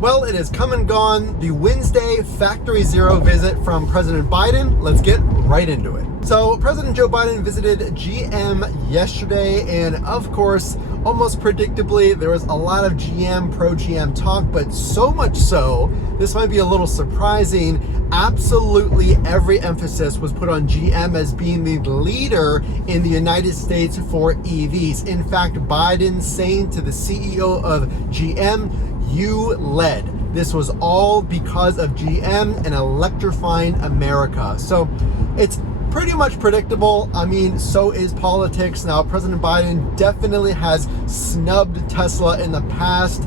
Well, it has come and gone, the Wednesday Factory Zero visit from President Biden. Let's get right into it. So President Joe Biden visited GM yesterday, and of course, almost predictably, there was a lot of pro-GM talk, but so much so, this might be a little surprising, absolutely every emphasis was put on GM as being the leader in the United States for EVs. In fact, Biden saying to the CEO of GM, "You led. This was all because of GM and electrifying America." So it's pretty much predictable. I mean, so is politics. Now, President Biden definitely has snubbed Tesla in the past.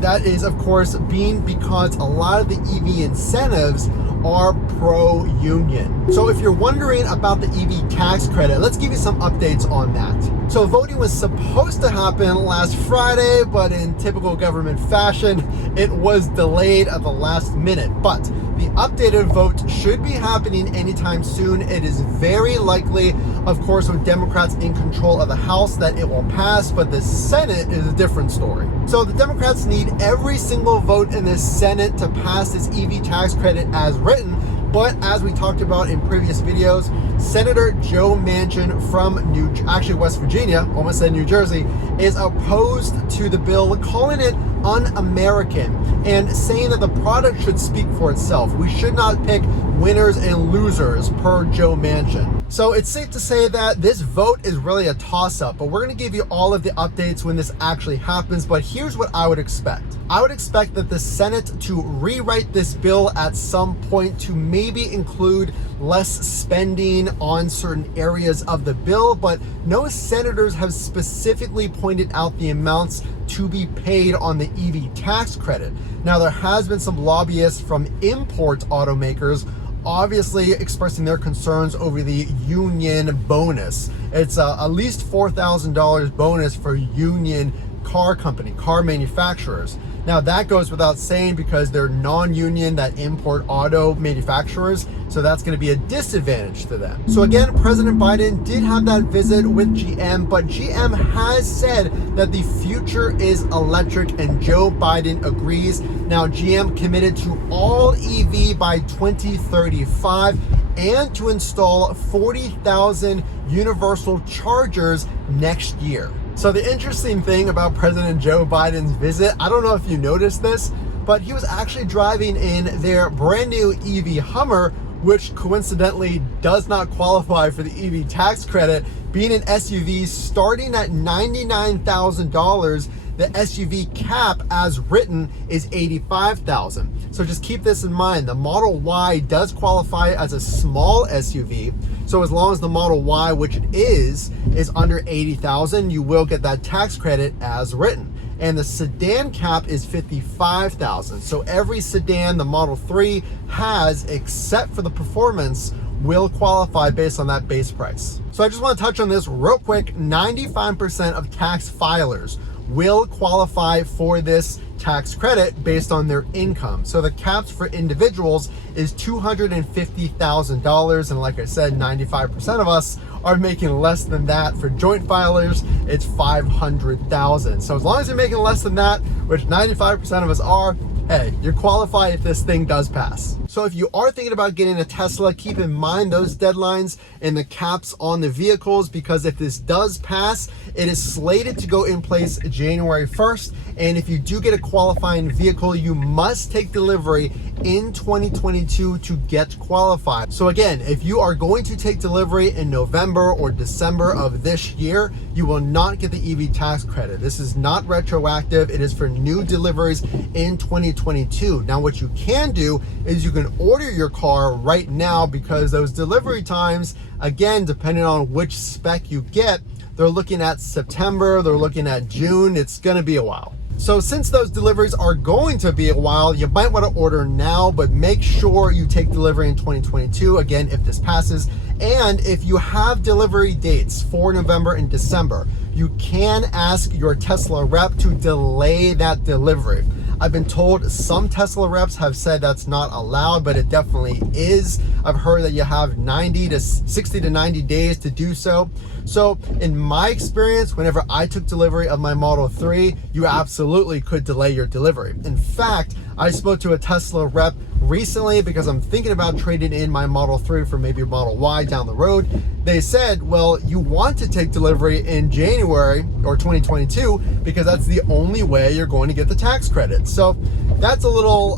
That is, of course, because a lot of the EV incentives are pro-union. So if you're wondering about the EV tax credit, let's give you some updates on that. So voting was supposed to happen last Friday, but in typical government fashion, it was delayed at the last minute. But the updated vote should be happening anytime soon. It is very likely, of course, with Democrats in control of the House, that it will pass, but the Senate is a different story. So the Democrats need every single vote in the Senate to pass this EV tax credit as written. But as we talked about in previous videos, Senator Joe Manchin from West Virginia, almost said New Jersey, is opposed to the bill, calling it un-American and saying that the product should speak for itself. We should not pick winners and losers, per Joe Manchin. So it's safe to say that this vote is really a toss-up, but we're going to give you all of the updates when this actually happens. But here's what I would expect. I would expect that the Senate to rewrite this bill at some point to maybe include less spending on certain areas of the bill, but no senators have specifically pointed out the amounts to be paid on the EV tax credit. Now, there has been some lobbyists from import automakers obviously expressing their concerns over the union bonus. It's at least $4,000 bonus for union car manufacturers. Now, that goes without saying because they're non-union, that import auto manufacturers, so that's going to be a disadvantage to them. So again, President Biden did have that visit with GM, but GM has said that the future is electric, and Joe Biden agrees. Now, GM committed to all EV by 2035 and to install 40,000 universal chargers next year. So the interesting thing about President Joe Biden's visit, I don't know if you noticed this, but he was actually driving in their brand new EV Hummer, which coincidentally does not qualify for the EV tax credit, being an SUV starting at $99,000. The SUV cap as written is $85,000. So just keep this in mind. The Model Y does qualify as a small SUV. So as long as the Model Y, which it is under $80,000, you will get that tax credit as written. And the sedan cap is $55,000. So every sedan the Model 3 has, except for the Performance, will qualify based on that base price. So I just want to touch on this real quick. 95% of tax filers will qualify for this tax credit based on their income. So the caps for individuals is $250,000. And like I said, 95% of us are making less than that. For joint filers, it's $500,000. So as long as you're making less than that, which 95% of us are, hey, you're qualified if this thing does pass. So if you are thinking about getting a Tesla, keep in mind those deadlines and the caps on the vehicles, because if this does pass, it is slated to go in place January 1st. And if you do get a qualifying vehicle, you must take delivery in 2022 to get qualified. So again, if you are going to take delivery in November or December of this year, you will not get the EV tax credit. This is not retroactive. It is for new deliveries in 2022. Now, what you can do is you can order your car right now, because those delivery times, again, depending on which spec you get, they're looking at September, they're looking at June. It's going to be a while. So since those deliveries are going to be a while, you might want to order now, but make sure you take delivery in 2022, again, if this passes. And if you have delivery dates for November and December, you can ask your Tesla rep to delay that delivery. I've been told some Tesla reps have said that's not allowed, but it definitely is. I've heard that you have 60 to 90 days to do so. So in my experience, whenever I took delivery of my Model 3, you absolutely could delay your delivery. In fact, I spoke to a Tesla rep recently because I'm thinking about trading in my Model 3 for maybe a Model Y down the road. They said, well, you want to take delivery in January or 2022 because that's the only way you're going to get the tax credit. So that's a little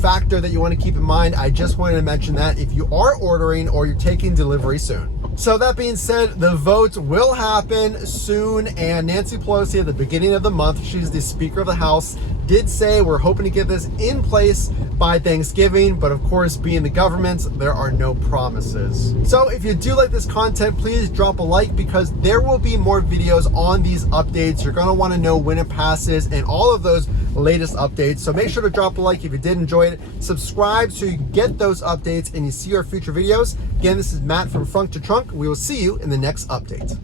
factor that you want to keep in mind. I just wanted to mention that if you are ordering or you're taking delivery soon. So that being said, the vote will happen soon, and Nancy Pelosi at the beginning of the month, she's the Speaker of the House, did say we're hoping to get this in place by Thanksgiving, but of course, being the government, there are no promises. So if you do like this content, please drop a like because there will be more videos on these updates. You're gonna wanna know when it passes and all of those latest updates. So make sure to drop a like if you did enjoy it. Subscribe so you get those updates and you see our future videos. Again, this is Matt from Frunk to Trunk. We will see you in the next update.